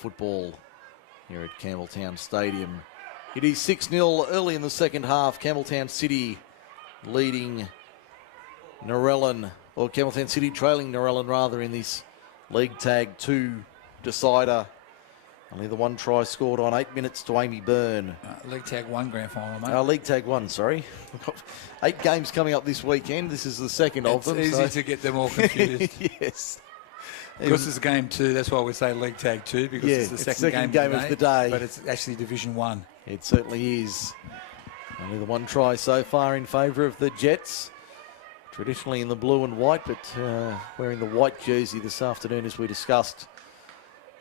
football here at Campbelltown Stadium. It is 6-0 early in the second half. Campbelltown City leading Narellan, or Campbelltown City trailing Narellan rather, in this League Tag 2 decider. Only the one try scored on 8 minutes to Amy Byrne. League Tag 1 grand final, mate. League Tag 1, sorry. We've got 8 games coming up this weekend. This is the second of them. It's easy to get them all confused. Yes. Because it's game 2, that's why we say League Tag 2, because it's the second game of the day. But it's actually Division 1. It certainly is. Only the one try so far in favour of the Jets. Traditionally in the blue and white, but wearing the white jersey this afternoon, as we discussed.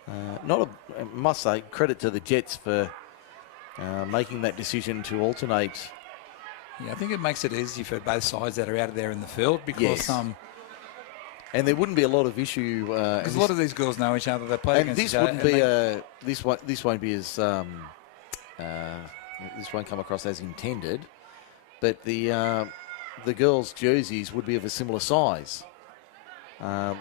I must say, credit to the Jets for making that decision to alternate. Yeah, I think it makes it easy for both sides that are out there in the field, because and there wouldn't be a lot of issue because a lot of these girls know each other. They play and against this wouldn't be this won't be as this won't come across as intended, but the girls' jerseys would be of a similar size.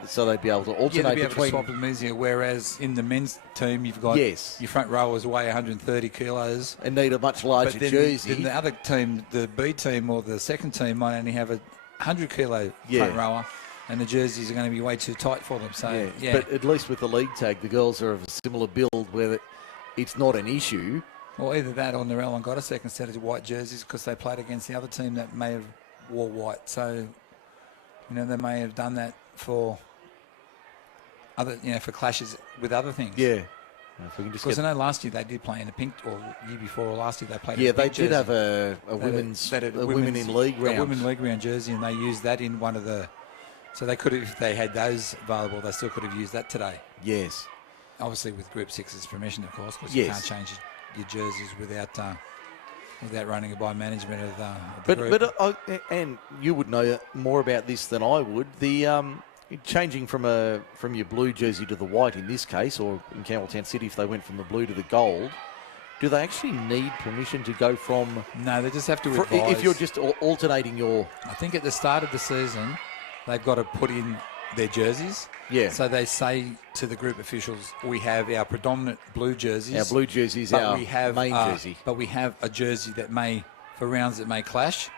So they'd be able to alternate they'd be able between. to swap them easier. Whereas in the men's team, you've got your front rowers weigh 130 kilos and need a much larger jersey. Then the other team, the B team or the second team, might only have a 100 kilo front rower, and the jerseys are going to be way too tight for them. So but at least with the league tag, the girls are of a similar build where it's not an issue. Well, either that or Narellan got a second set of white jerseys because they played against the other team that may have wore white. So they may have done that for other, for clashes with other things. Yeah. Because I know last year they did play in a pink, or year before or last year they played. Yeah, in a pink they did jersey. have a women's women in league round. A women league round jersey, and they used that in one of the. So they could have, if they had those available, they still could have used that today. Yes. Obviously with Group 6's permission, of course, because you can't change your jerseys without running it by management of the group. But and you would know more about this than I would. The changing from your blue jersey to the white in this case, or in Campbelltown City if they went from the blue to the gold, do they actually need permission to go from? No, they just have to advise. If you're just alternating your. I think at the start of the season, they've got to put in their jerseys. Yeah. So they say to the group officials, we have our predominant blue jerseys. Our blue jerseys, our main jersey. But we have a jersey that for rounds that may clash,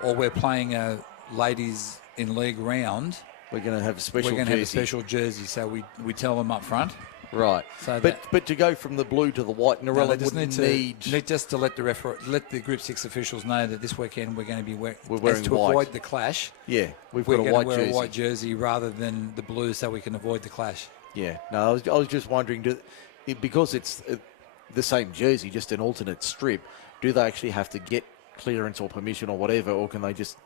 or we're playing a ladies in league round. We're going to have a special jersey. Have a special jersey, so we tell them up front. Right. So but to go from the blue to the white, Narellan wouldn't need just to let the Group 6 officials know that this weekend we're going to be wearing to white. Avoid the clash. Yeah, we're going to wear a white jersey rather than the blue, so we can avoid the clash. Yeah. No, I was just wondering, because it's the same jersey, just an alternate strip. Do they actually have to get clearance or permission or whatever, or can they just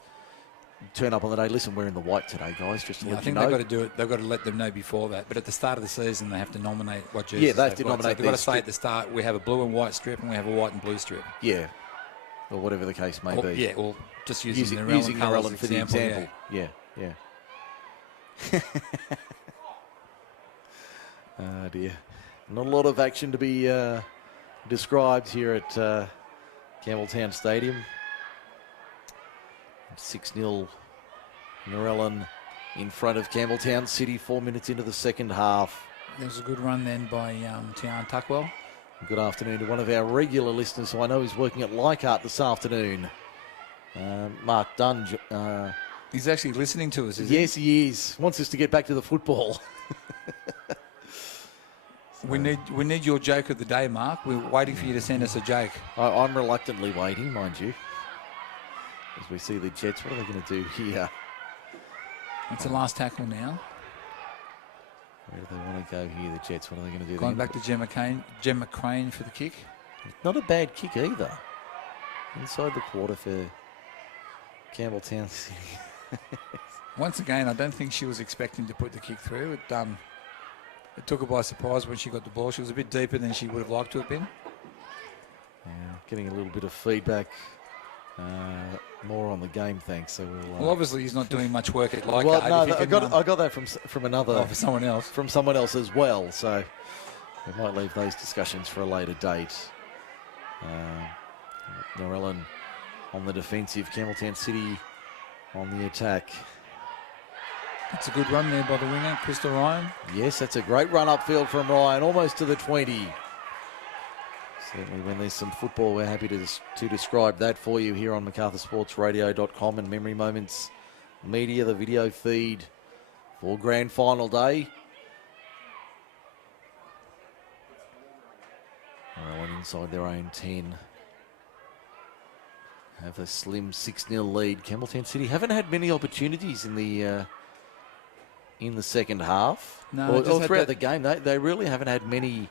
turn up on the day? Listen, we're in the white today, guys. Just to let you know. I think they've got to do it. They've got to let them know before that. But at the start of the season, they have to nominate what jerseys. Yeah, they have to nominate. They've got to say at the start, we have a blue and white strip, and we have a white and blue strip. Yeah, or whatever the case may be. Yeah, or just using Narellan for the example. Yeah. Oh dear, not a lot of action to be described here at Campbelltown Stadium. 6-0 Narellan in front of Campbelltown City 4 minutes into the second half. There was a good run then by Tian Tuckwell. Good afternoon to one of our regular listeners who I know is working at Leichhardt this afternoon. Mark Dunn. He's actually listening to us, is he? Yes, he is. Wants us to get back to the football. We need your joke of the day, Mark. We're waiting for you to send us a joke. I'm reluctantly waiting, mind you. As we see the Jets, what are they going to do here? It's the last tackle now. Where do they want to go here, the Jets? What are they going to do? Going back to Jem McCrane for the kick. Not a bad kick either. Inside the quarter for Campbelltown City. Once again, I don't think she was expecting to put the kick through. It took her by surprise when she got the ball. She was a bit deeper than she would have liked to have been. Yeah, getting a little bit of feedback. More on the game, thanks. So well, obviously he's not doing much work at Leichhardt. Well, no, I got that from another. For someone else. From someone else as well. So we might leave those discussions for a later date. Narellan on the defensive, Campbelltown City on the attack. That's a good run there by the winger, Crystal Ryan. Yes, that's a great run upfield from Ryan, almost to the 20. Certainly when there's some football, we're happy to describe that for you here on MacArthurSportsRadio.com and Memory Moments Media, the video feed for Grand Final Day. Narellan inside their own 10. Have a slim 6-0 lead. Campbelltown City haven't had many opportunities in the second half. No, or throughout the game. They really haven't had many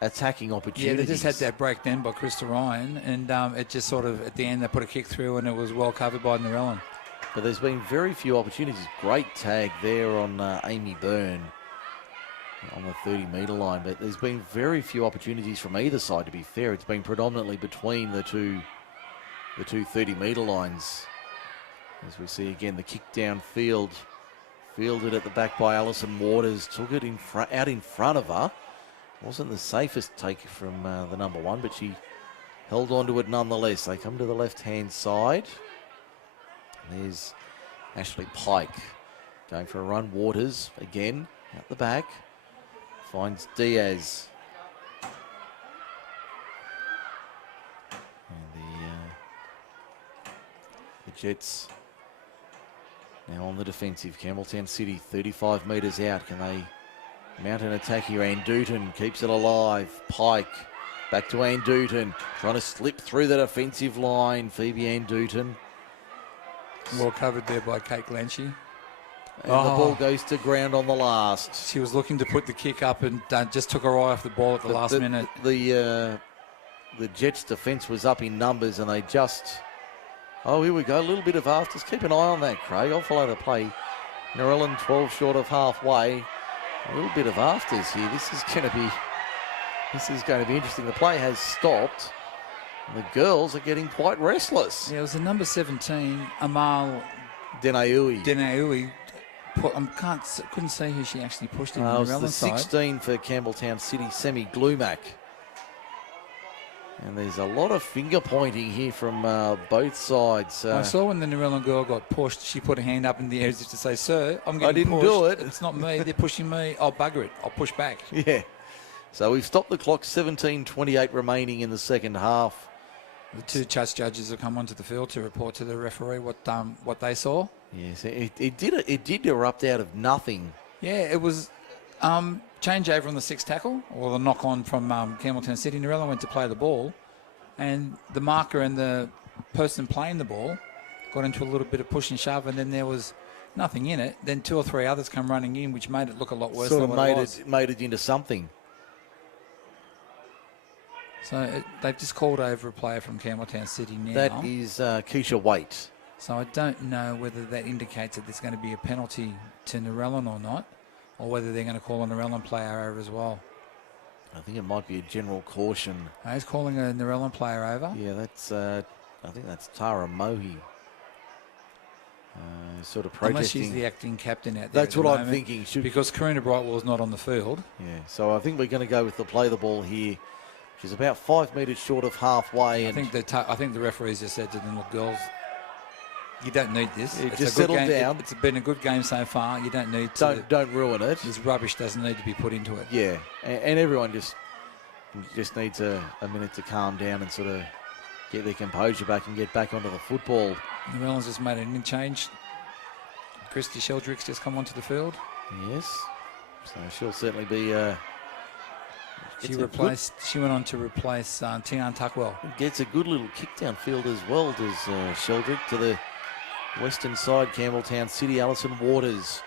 attacking opportunities. Yeah, they just had that break then by Crystal Ryan, and it just sort of, at the end, they put a kick through and it was well covered by Narellan. But there's been very few opportunities. Great tag there on Amy Byrne on the 30-metre line, but there's been very few opportunities from either side, to be fair. It's been predominantly between the two 30-metre lines. As we see again, the kick downfield, fielded at the back by Alison Waters, took it out in front of her. Wasn't the safest take from the number one, but she held on to it nonetheless. They come to the left-hand side. There's Ashley Pike going for a run. Waters again out the back. Finds Diaz. And the Jets now on the defensive. Campbelltown City 35 metres out. Can they mount an attack here? Ann Dutton keeps it alive. Pike back to Ann Dutton. Trying to slip through the defensive line. Phoebe Ann Dutton. Well covered there by Kate Glancy. And the ball goes to ground on the last. She was looking to put the kick up and just took her eye off the ball at the last minute. The Jets' defence was up in numbers and they just... Oh, here we go. A little bit of afters. Keep an eye on that, Craig. I'll follow the play. Narellan 12 short of halfway. A little bit of afters here. This is going to be interesting. The play has stopped. The girls are getting quite restless. Yeah, it was the number 17, Amal Denaui. Couldn't see who she actually pushed in It the was Narellan the side. 16 for Campbelltown City, Semi Glumac. And there's a lot of finger pointing here from both sides. I saw when the Narellan girl got pushed, she put her hand up in the air as if to say, "Sir, I'm getting pushed. I didn't do it. It's not me. They're pushing me. I'll bugger it. I'll push back." Yeah. So we've stopped the clock. 17:28 remaining in the second half. The two judges have come onto the field to report to the referee what they saw. Yes, it did erupt out of nothing. Yeah, it was change over on the sixth tackle, or the knock on from Campbelltown City. Narellan went to play the ball, and the marker and the person playing the ball got into a little bit of push and shove, and then there was nothing in it. Then two or three others come running in, which made it look a lot worse than what it was. Made it into something. So they've just called over a player from Campbelltown City now. That is Keisha Waite. So I don't know whether that indicates that there's going to be a penalty to Narellan or not, or whether they're going to call a Narellan player over as well. I think it might be a general caution. He's calling a Narellan player over. Yeah, that's. I think that's Tara Mohi. Sort of protesting. Unless she's the acting captain out there. That's what I'm thinking. Because Karina Brightwell's not on the field. Yeah, so I think we're going to go with the play the ball here. She's about 5 metres short of halfway. I think the referees just said to them, "Look, girls, you don't need this. It's just settle down. It's been a good game so far. You don't need to. Don't ruin it. This rubbish doesn't need to be put into it." Yeah, and everyone just needs a minute to calm down and sort of get their composure back and get back onto the football. Narellan's just made an change. Christy Sheldrick's just come onto the field. Yes, so she'll certainly be... She went on to replace Tian Tuckwell. Gets a good little kick downfield as well, does Sheldrick, to the western side. Campbelltown City, Alison Waters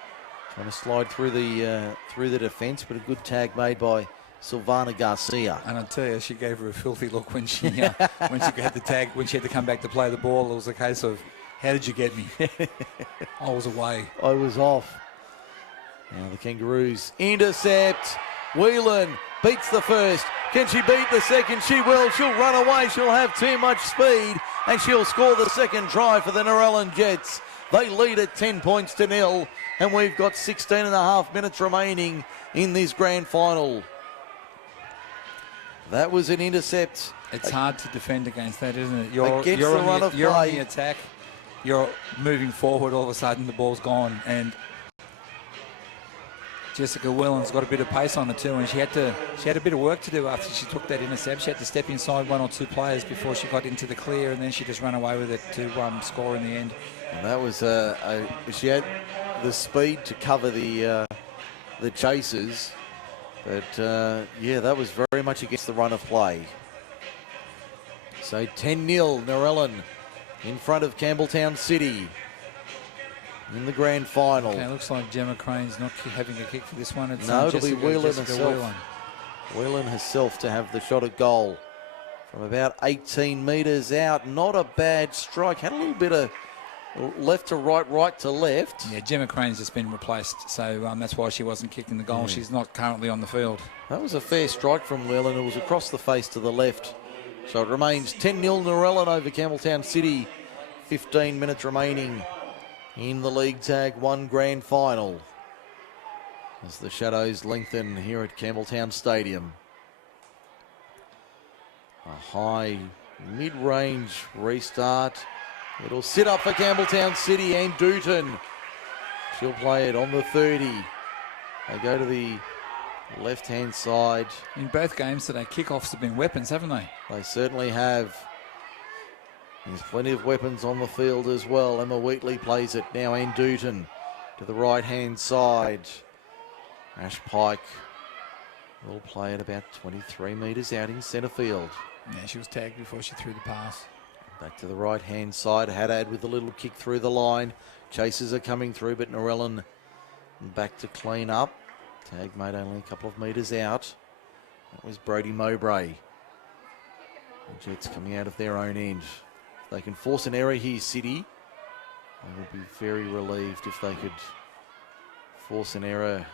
trying to slide through the defence, but a good tag made by Silvana Garcia. And I tell you, she gave her a filthy look when she had the tag, when she had to come back to play the ball. It was a case of, "How did you get me?" I was away. I was off. Now the Kangaroos intercept. Whelan beats the first. Can she beat the second? She will. She'll run away. She'll have too much speed, and she'll score the second try for the Narellan Jets. They lead at 10 points to 0, and we've got 16 and a half minutes remaining in this grand final. That was an intercept. It's hard to defend against that, isn't it? You're on the attack. You're moving forward. All of a sudden, the ball's gone, and Jessica Whelan's got a bit of pace on her too, and she had a bit of work to do after she took that intercept. She had to step inside one or two players before she got into the clear, and then she just ran away with it to score in the end. And that was she had the speed to cover the chasers, but yeah, that was very much against the run of play. So 10-0, Narellan in front of Campbelltown City in the grand final. Okay, it looks like Gemma Crane's not having a kick for this one. It's no, it'll Jessica, be Whelan Jessica herself. Whelan herself to have the shot at goal from about 18 metres out. Not a bad strike. Had a little bit of left to right, right to left. Yeah, Gemma Crane's just been replaced, so that's why she wasn't kicking the goal. She's not currently on the field. That was a fair strike from Whelan. It was across the face to the left. So it remains 10-0 Narellan over Campbelltown City. 15 minutes remaining in the League Tag 1 grand final as the shadows lengthen here at Campbelltown Stadium. A high mid-range restart. It'll sit up for Campbelltown City and Dooton. She'll play it on the 30. They go to the left-hand side. In both games today, kickoffs have been weapons, haven't they? They certainly have. There's plenty of weapons on the field as well. Emma Wheatley plays it now, and Dooton to the right-hand side. Ash Pike will play it about 23 metres out in centre field. Yeah, she was tagged before she threw the pass. Back to the right-hand side. Haddad with a little kick through the line. Chasers are coming through, but Narellan back to clean up. Tag made only a couple of metres out. That was Brodie Mowbray. The Jets coming out of their own end. If they can force an error here, City, I would be very relieved if they could force an error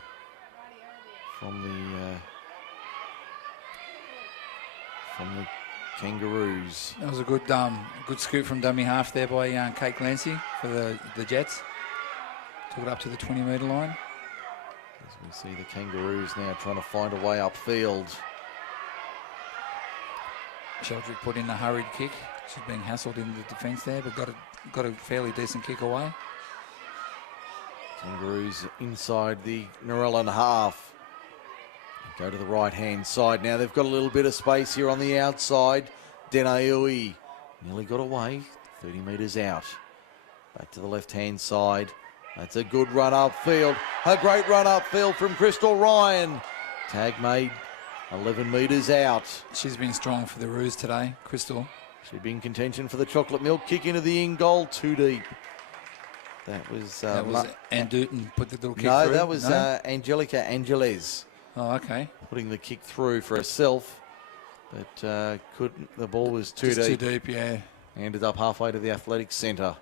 from the Kangaroos. That was a good scoop from dummy half there by Kate Clancy for the Jets. Took it up to the 20-metre line. As we see the Kangaroos now trying to find a way upfield. Sheldrick put in a hurried kick. She's being hassled in the defence there, but got a fairly decent kick away. Kangaroos inside the Narellan half. Go to the right-hand side. Now they've got a little bit of space here on the outside. Denaui nearly got away, 30 metres out. Back to the left-hand side. That's a good run upfield. A great run upfield from Crystal Ryan. Tag made 11 metres out. She's been strong for the Roos today, Crystal. She'd be in contention for the chocolate milk. Kick into the in goal, too deep. That was Ann Dooton put the little kick through. No, that was Angelica Angeles. Oh, okay. Putting the kick through for herself, but couldn't. The ball was too deep. Too deep, yeah. Ended up halfway to the athletics centre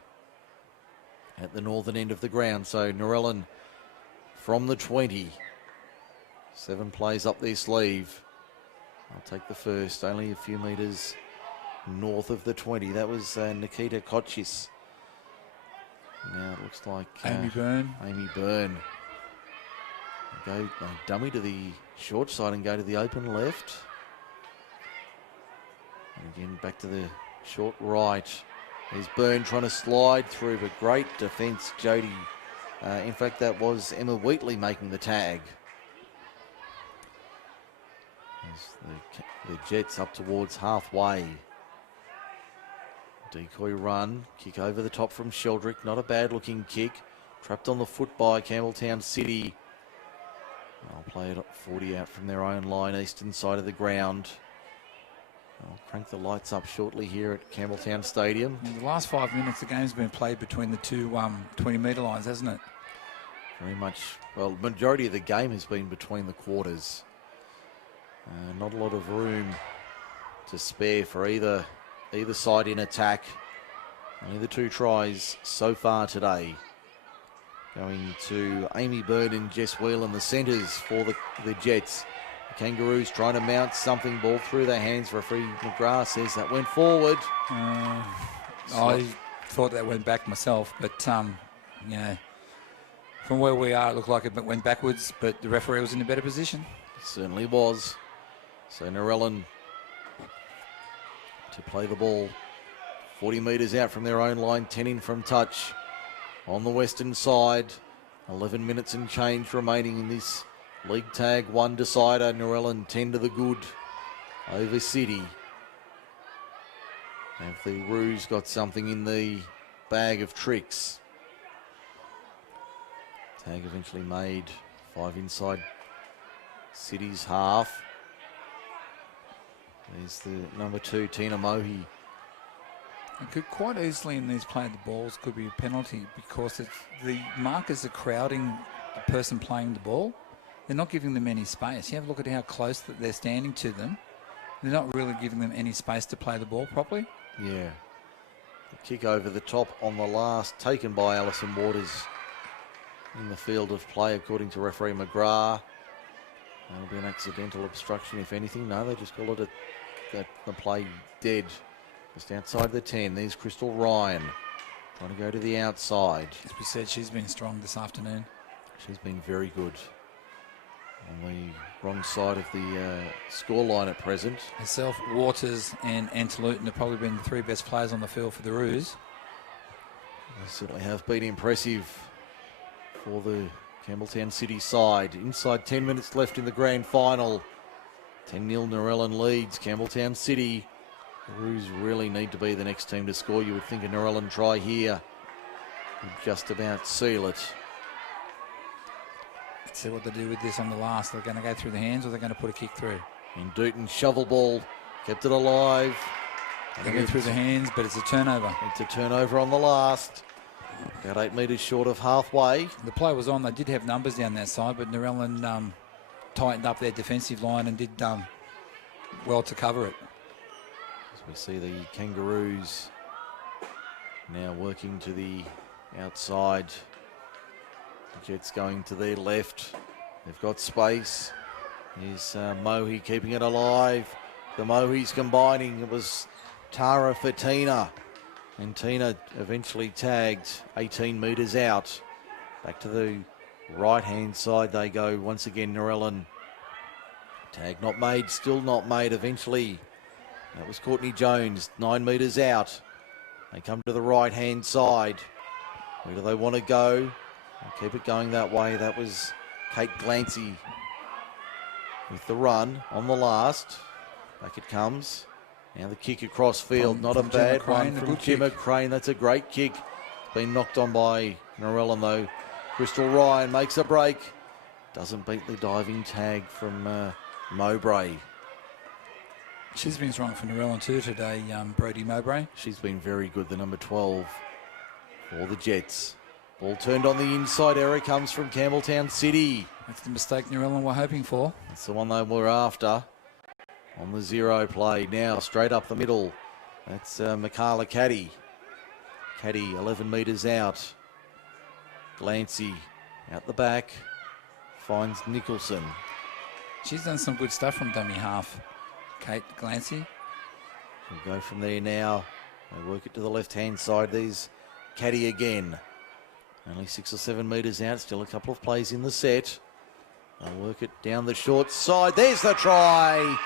at the northern end of the ground. So Narellan from the 20. 7 plays up their sleeve. I'll take the first, only a few metres north of the 20. That was Nikita Kochis. Now it looks like Amy Byrne. Amy Byrne. Go dummy to the short side and go to the open left. And again back to the short right. There's Byrne trying to slide through, but great defence, Jodie. In fact, that was Emma Wheatley making the tag. As the Jets up towards halfway. Decoy run, kick over the top from Sheldrick. Not a bad looking kick. Trapped on the foot by Campbelltown City. I'll play it 40 out from their own line, eastern side of the ground. I'll crank the lights up shortly here at Campbelltown Stadium. In the last 5 minutes, the game's been played between the two 20-metre lines, hasn't it? Very much. Well, the majority of the game has been between the quarters. Not a lot of room to spare for either side in attack. Only the 2 tries so far today. Going to Amy Byrne and Jess Whelan, the centres for the Jets. The Kangaroos trying to mount something, ball through their hands. Referee McGrath says that went forward. I thought that went back myself, but you know, from where we are, it looked like it went backwards, but the referee was in a better position. It certainly was. So Narellan to play the ball 40 metres out from their own line, 10 in from touch. On the western side, 11 minutes and change remaining in this League tag, 1 decider. Narellan 10 to the good over City. Have the Roos got something in the bag of tricks? Tag eventually made. 5 inside City's half. There's the number 2, Tina Mohi. It could quite easily in these playing the balls could be a penalty because it's the markers are crowding the person playing the ball. They're not giving them any space. You have a look at how close that they're standing to them. They're not really giving them any space to play the ball properly. Yeah. The kick over the top on the last, taken by Alison Waters in the field of play, according to referee McGrath. That'll be an accidental obstruction, if anything. No, they just call it the play dead. Just outside the 10. There's Crystal Ryan trying to go to the outside. As we said, she's been strong this afternoon. She's been very good. On the wrong side of the scoreline at present. Herself, Waters and Anteluton have probably been the 3 best players on the field for the Roos. They certainly have been impressive for the Campbelltown City side. Inside 10 minutes left in the grand final. 10-0 Narellan leads Campbelltown City. The Roos really need to be the next team to score. You would think a Narellan try here would just about seal it. Let's see what they do with this on the last. They're going to go through the hands or they're going to put a kick through. And Dutton shovel ball, kept it alive. They go through the hands, but it's a turnover. It's a turnover on the last. About 8 metres short of halfway. The play was on. They did have numbers down that side, but Narellan tightened up their defensive line and did well to cover it. We see the Kangaroos now working to the outside. The Jets going to their left. They've got space. Here's Mohi keeping it alive. The Mohi's combining. It was Tara for Tina. And Tina eventually tagged 18 metres out. Back to the right-hand side they go. Once again, Narellan. Tag not made, still not made. Eventually, that was Courtney Jones, 9 metres out. They come to the right-hand side. Where do they want to go? They'll keep it going that way. That was Kate Glancy with the run on the last. Back it comes. Now the kick across field. Not a bad one from Gemma Crane. That's a great kick. It's been knocked on by Narellan though. Crystal Ryan makes a break. Doesn't beat the diving tag from Mowbray. She's been strong for Narellan too today, Brodie Mowbray. She's been very good, the number 12 for the Jets. Ball turned on the inside. Error comes from Campbelltown City. That's the mistake Narellan were hoping for. That's the one they were after. On the 0 play now, straight up the middle. That's Michaela Caddy. Caddy 11 metres out. Glancy out the back. Finds Nicholson. She's done some good stuff from dummy half. Kate Glancy. We'll go from there now. They work it to the left-hand side. There's Caddy again. Only 6 or 7 metres out. Still a couple of plays in the set. They'll work it down the short side. There's the try.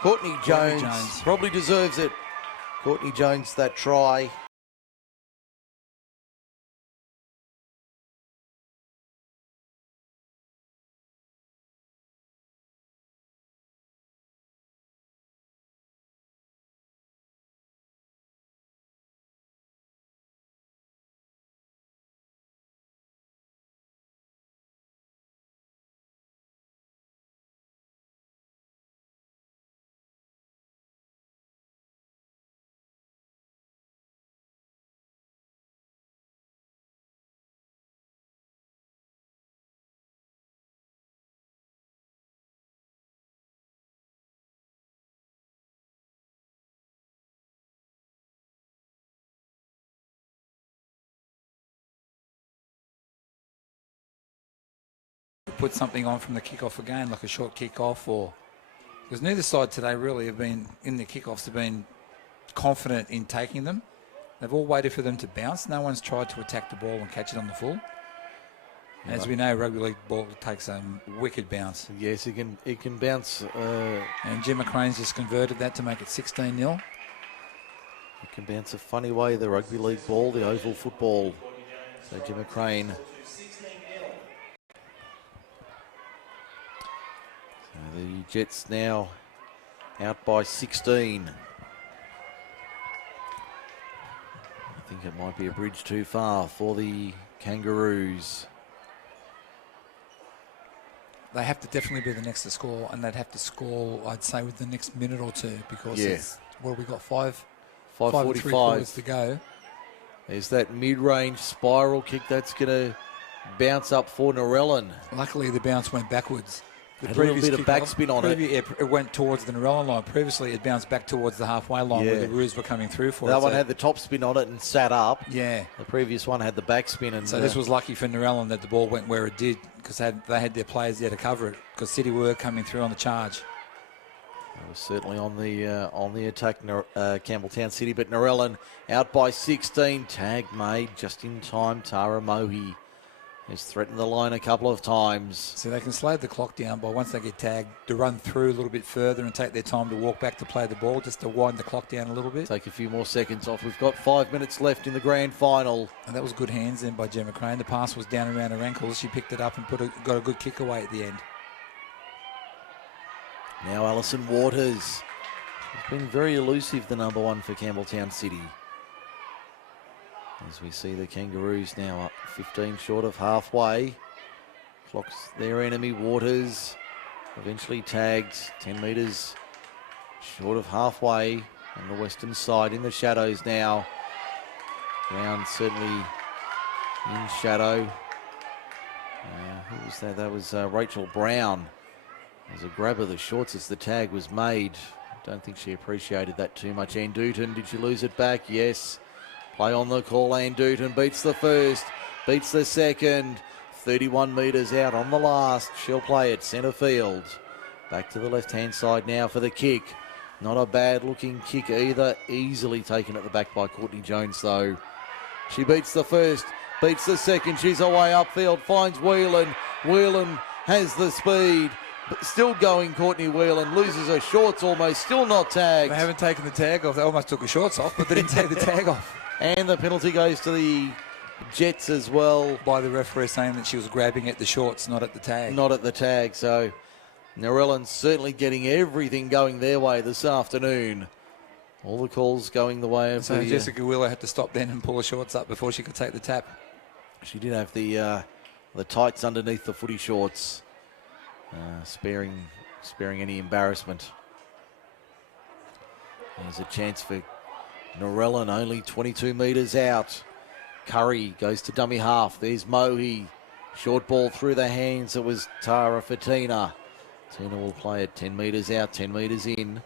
Courtney Jones probably deserves it. Courtney Jones, that try. Put something on from the kickoff again, like a short kickoff, or because neither side today really have been in the kickoffs have been confident in taking them. They've all waited for them to bounce. No one's tried to attack the ball and catch it on the full. And as we know, rugby league ball takes a wicked bounce. Yes, it can bounce. And Gemma Crane's just converted that to make it 16-0. It can bounce a funny way, the rugby league ball, the oval football. So Gemma Crane Jets now out by 16. I think it might be a bridge too far for the Kangaroos. They have to definitely be the next to score, and they'd have to score, I'd say, with the next minute or two, because it's, well, we've got 5:45 to go. There's that mid-range spiral kick that's going to bounce up for Narellan. Luckily, the bounce went backwards. The a little bit of backspin on it. It went towards the Narellan line. Previously, it bounced back towards the halfway line where the Roos were coming through for it. That one had the top spin on it and sat up. Yeah. The previous one had the backspin. And so this was lucky for Narellan that the ball went where it did, because they had their players there to cover it, because City were coming through on the charge. That was certainly on the attack, Campbelltown City, but Narellan out by 16. Tag made just in time. Tara Mohi has threatened the line a couple of times. So they can slow the clock down by, once they get tagged, to run through a little bit further and take their time to walk back to play the ball, just to wind the clock down a little bit. Take a few more seconds off. We've got 5 minutes left in the grand final. And that was good hands then by Gemma Crane. The pass was down around her ankles. She picked it up and got a good kick away at the end. Now Alison Waters. She's been very elusive, the number one for Campbelltown City. As we see the Kangaroos now up 15 short of halfway. Clock's their enemy. Waters eventually tagged 10 metres short of halfway on the western side, in the shadows now. Ground certainly in shadow. Who was that? That was Rachel Brown. As a grab of the shorts as the tag was made. Don't think she appreciated that too much. Ann Dutton, did she lose it back? Yes. Play on the call. Ann Dutton beats the first, beats the second. 31 metres out on the last. She'll play it centre field. Back to the left-hand side now for the kick. Not a bad-looking kick either. Easily taken at the back by Courtney Jones, though. She beats the first, beats the second. She's away upfield, finds Whelan. Whelan has the speed. But still going, Courtney Whelan loses her shorts almost, still not tagged. They haven't taken the tag off. They almost took her shorts off, but they didn't take the tag off. And the penalty goes to the Jets as well. By the referee saying that she was grabbing at the shorts, not at the tag. Not at the tag, so Narellan's certainly getting everything going their way this afternoon. All the calls going the way of so Jessica Wheeler had to stop then and pull her shorts up before she could take the tap. She did have the tights underneath the footy shorts. Sparing any embarrassment. There's a chance for Narellan, only 22 metres out. Curry goes to dummy half. There's Mohi. Short ball through the hands. It was Tara for Tina. Tina will play it 10 metres out, 10 metres in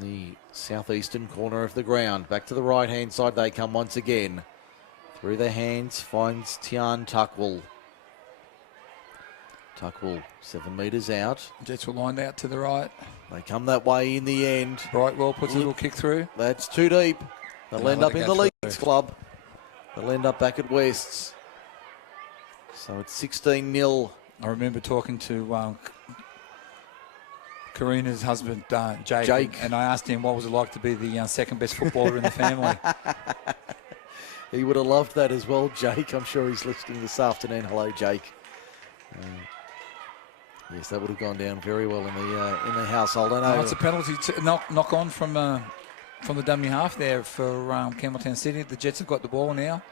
the southeastern corner of the ground. Back to the right-hand side they come once again. Through the hands, finds Tian Tuckwell. Tuckwell 7 metres out. Jets were lined out to the right. They come that way in the end. Brightwell puts a little kick through. That's too deep. They'll end up in the Leagues Club. They'll end up back at West's. So it's 16-0. I remember talking to Karina's husband, Jake, and I asked him what was it like to be the second best footballer in the family. He would have loved that as well, Jake. I'm sure he's listening this afternoon. Hello, Jake. Yes, that would have gone down very well in the household. I know it's a penalty knock on from the dummy half there for Campbelltown City. The Jets have got the ball now.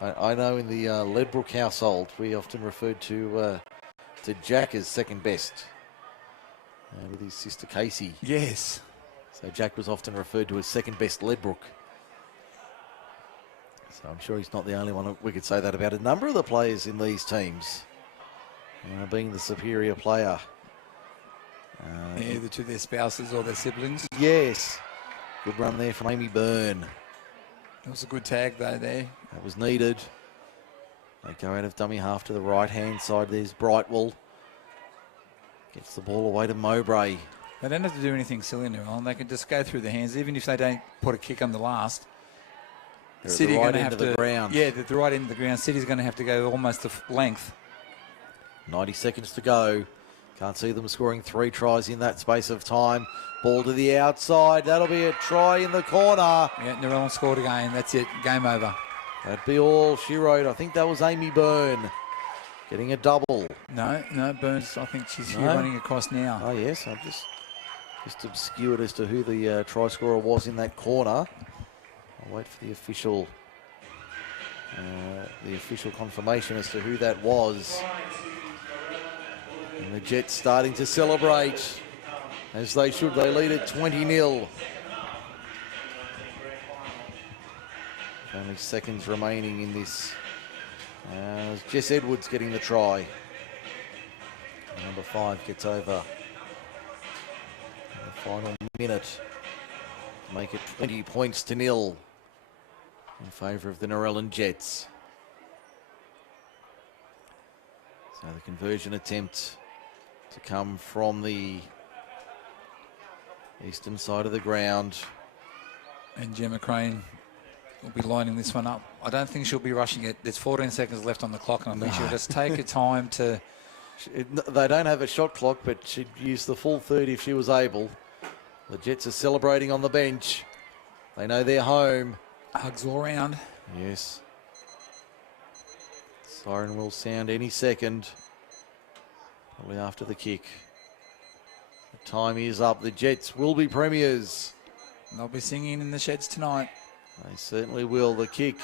I know in the Ledbrook household we often referred to Jack as second best with his sister Casey. Yes. So Jack was often referred to as second best Ledbrook. So I'm sure he's not the only one. We could say that about a number of the players in these teams. Being the superior player. Either to their spouses or their siblings. Yes. Good run there from Amy Byrne. That was a good tag though there. That was needed. They go out of dummy half to the right-hand side. There's Brightwell. Gets the ball away to Mowbray. They don't have to do anything silly now. They can just go through the hands, even if they don't put a kick on the last. City are going to have to. Ground. Yeah, at the right end of the ground. City's going to have to go almost the length. 90 seconds to go. Can't see them scoring 3 tries in that space of time. Ball to the outside. That'll be a try in the corner. Yeah, Narellan scored again. That's it. Game over. That'd be all she wrote. I think that was Amy Byrne. getting a double. No, Burns, I think she's here No? running across now. Oh, yes, I've just obscured as to who the try scorer was in that corner. I'll wait for the official confirmation as to who that was. And the Jets starting to celebrate, as they should. They lead at 20-0. Only seconds remaining in this. Jess Edwards getting the try. Number 5 gets over in the final minute to make it 20 points to 0 in favour of the Narellan Jets. So the conversion attempt to come from the eastern side of the ground. And Gemma Crane will be lining this one up. I don't think she'll be rushing it. There's 14 seconds left on the clock, and I think she'll just take her time to... They don't have a shot clock, but she'd use the full 30 if she was able. The Jets are celebrating on the bench. They know they're home. Hugs all around. Yes. Siren will sound any second. Probably after the kick. The time is up. The Jets will be premiers. They'll be singing in the sheds tonight. They certainly will. The kick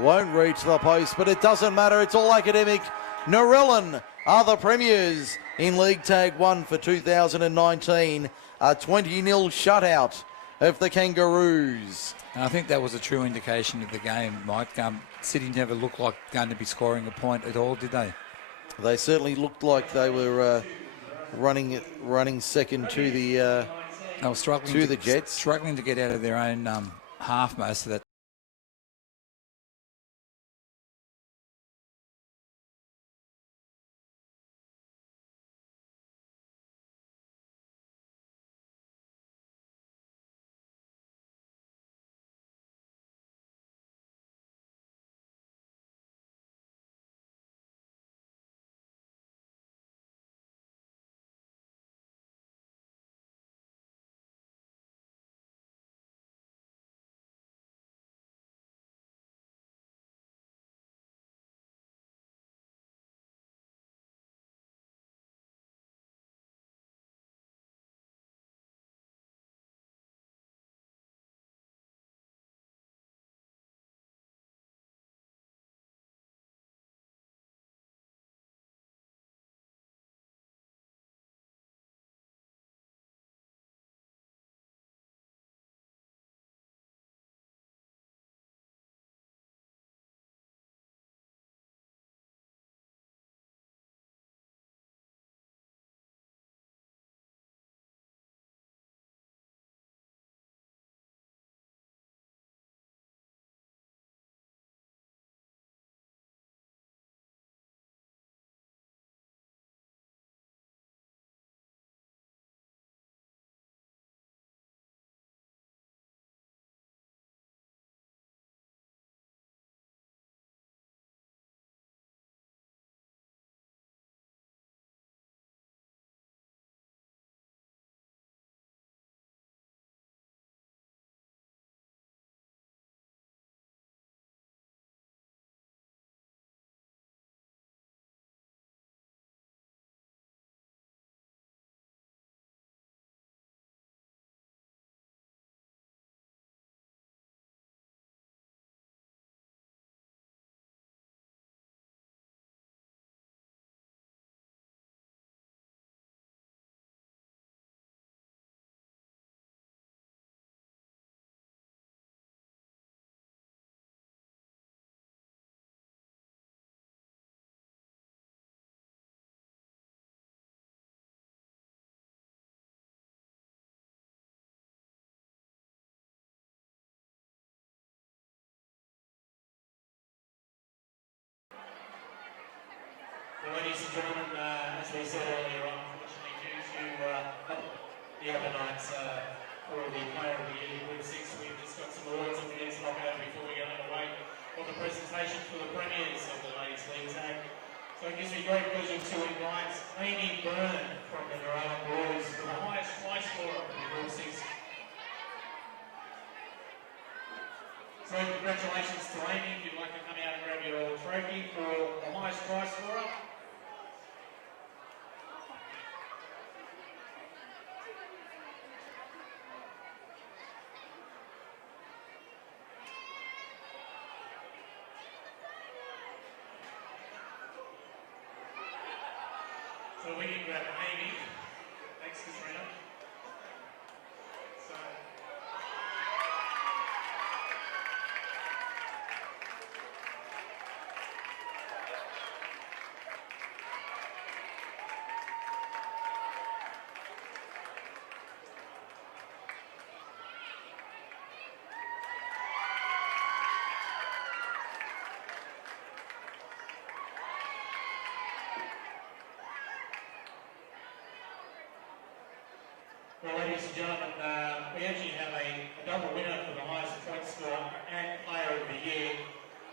won't reach the post, but it doesn't matter. It's all academic. Narellan are the premiers in League Tag 1 for 2019. A 20-0 shutout of the Kangaroos. And I think that was a true indication of the game, Mike. City never looked like going to be scoring a point at all, did they? They certainly looked like they were running second to the they were struggling to the Jets. Struggling to get out of their own half most of that. Ladies and gentlemen, as we said earlier on, unfortunately due to the other nights for the Player of the Year Group 6, we've just got some awards that we need to knock out before we get underway on the presentation for the premiers of the Ladies League Tag. So it gives me great pleasure to invite Amy Byrne from the Narellan Blues for the highest try scorer of the Group 6. So congratulations to Amy. If you'd like to come out and grab your trophy for the highest highest try scorer. So we can grab Amy. Thanks, Katrina. So. Well, ladies and gentlemen, we actually have a double winner for the highest point score and player of the year,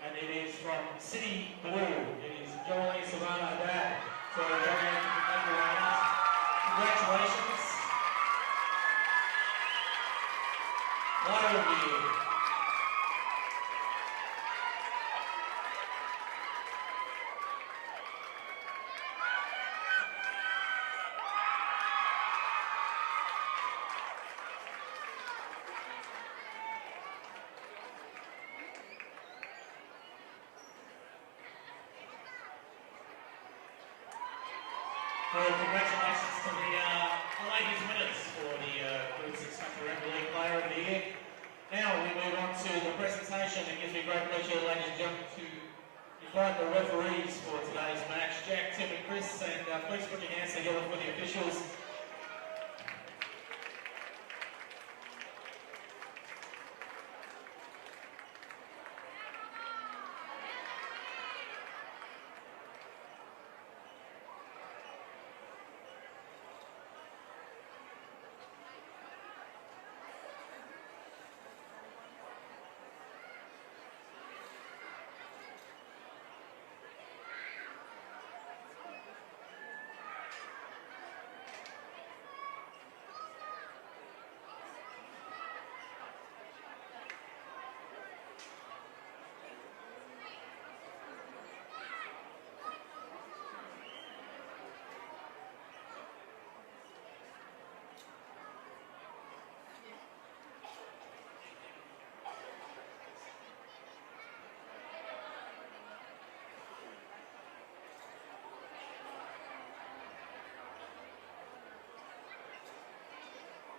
and it is from City Blue. It is Jolie Savannah Dad. So, Joanne, congratulations. Player of the year. Well, congratulations to the ladies winners for the Group 6 Country Rugby League Player of the Year. Now we move on to the presentation. It gives me great pleasure, ladies and gentlemen, to invite the referees for today's match, Jack, Tim and Chris, and please put your hands together for the officials.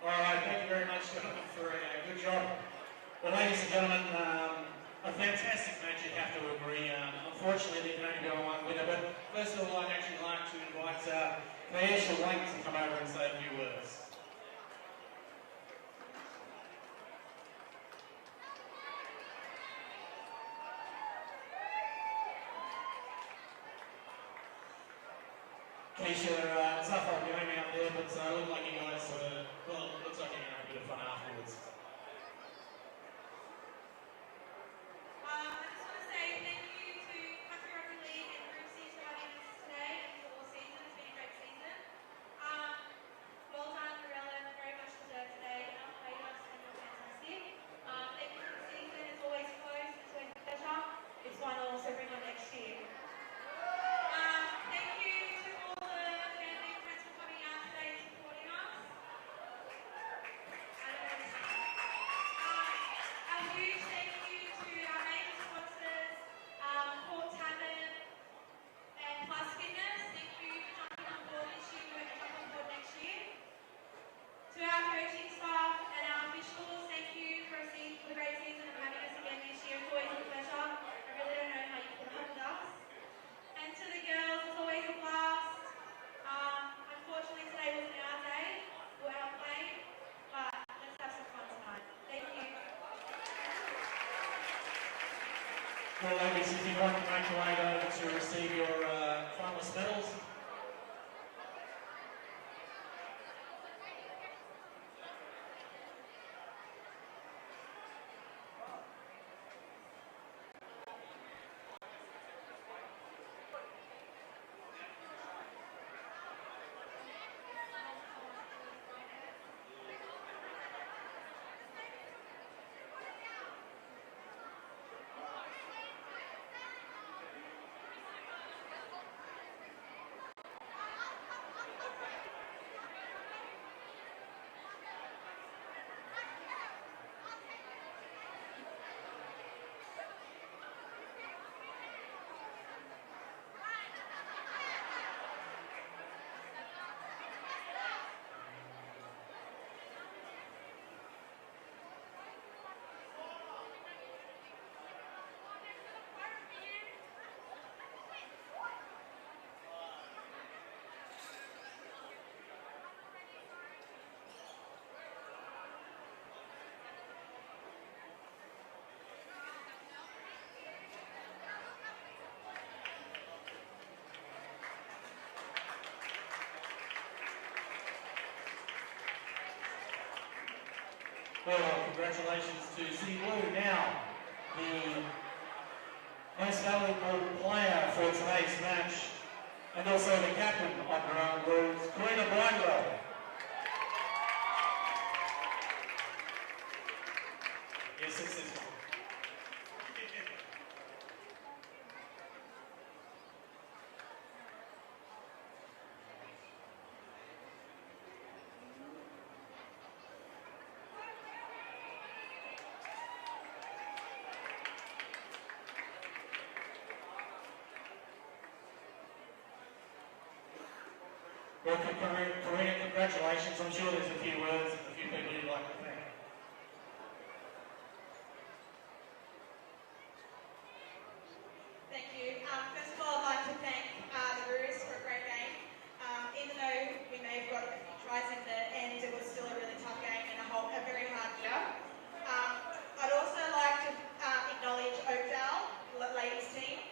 All right, thank you very much, gentlemen, for a good job. Well, ladies and gentlemen, a fantastic match, you'd have to agree. Unfortunately, there can only be one winner, but first of all, I'd actually like to invite Naisha Lang to come over and say a few words. Keisha, it's not fun going out there, but it looked like you guys sort of, well, it looks like you're going to have a bit of fun afterwards. I just want to say thank you to Country Rugby League and Group 6 for having us today and for all season. It's been a great season. Well done, Narellan. Very much deserved today. Outplayed us and you're fantastic. Thank you for the season. It's always close. It's always a pleasure. It's 1-1, so bring on next year. Thank you to all the family and friends for coming out today and supporting us. A huge thank you to our major sponsors, Port Tavern and Plus Fitness. Thank you for jumping on board this year. We hope you jump on board next year. To our coaching staff and our officials, thank you for the great season and having us again this year. It's always a pleasure. I really don't know how you put up with us. And to the girls, it's always a blast. Unfortunately, today wasn't our day. We're outplayed. But let's have some fun tonight. Thank you. Well, ladies, if you want to make your way over to receive your finalist medals. Well, congratulations to City Blue. Now, the most valuable player for today's match, and also the captain of Narellan Blues, Karina Blindwell. Yes, this is. Well, Karina, congratulations. I'm sure there's a few words and a few people you'd like to thank. Thank you. First of all, I'd like to thank the Brewers for a great game. Even though we may have got a few tries in the end, it was still a really tough game and a very hard year. I'd also like to acknowledge Oakdale, the ladies team.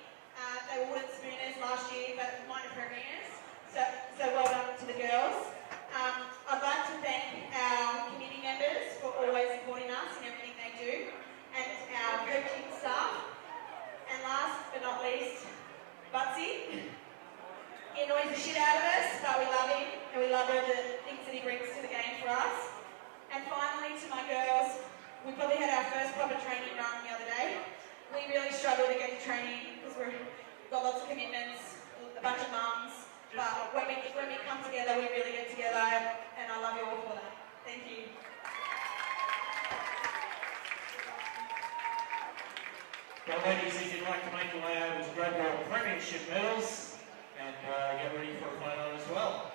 They were wooden spooners last year, but minor premiers. So well done to the girls. I'd like to thank our community members for always supporting us in everything they do, and our coaching staff. And last but not least, Butsy. He annoys the shit out of us, but we love him, and we love all the things that he brings to the game for us. And finally, to my girls, we probably had our first proper training run the other day. We really struggled to get to training because we've got lots of commitments, a bunch of mums. But when we come together, we really get together, and I love you all for that. Thank you. Well, ladies, if you'd like to make your way over to grab your premiership medals and get ready for a photo as well.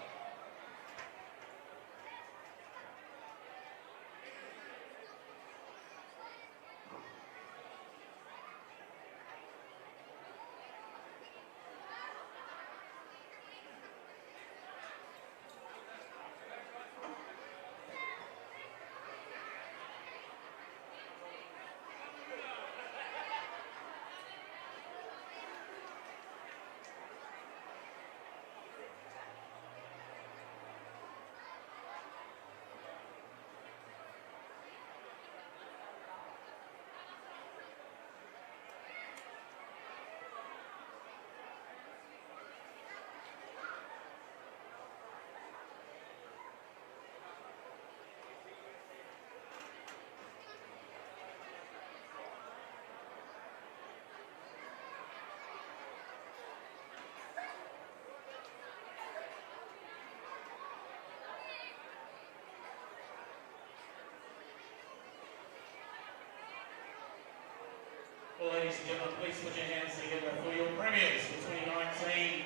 Well, ladies and gentlemen, please put your hands together for your premiers for 2019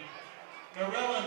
Narellan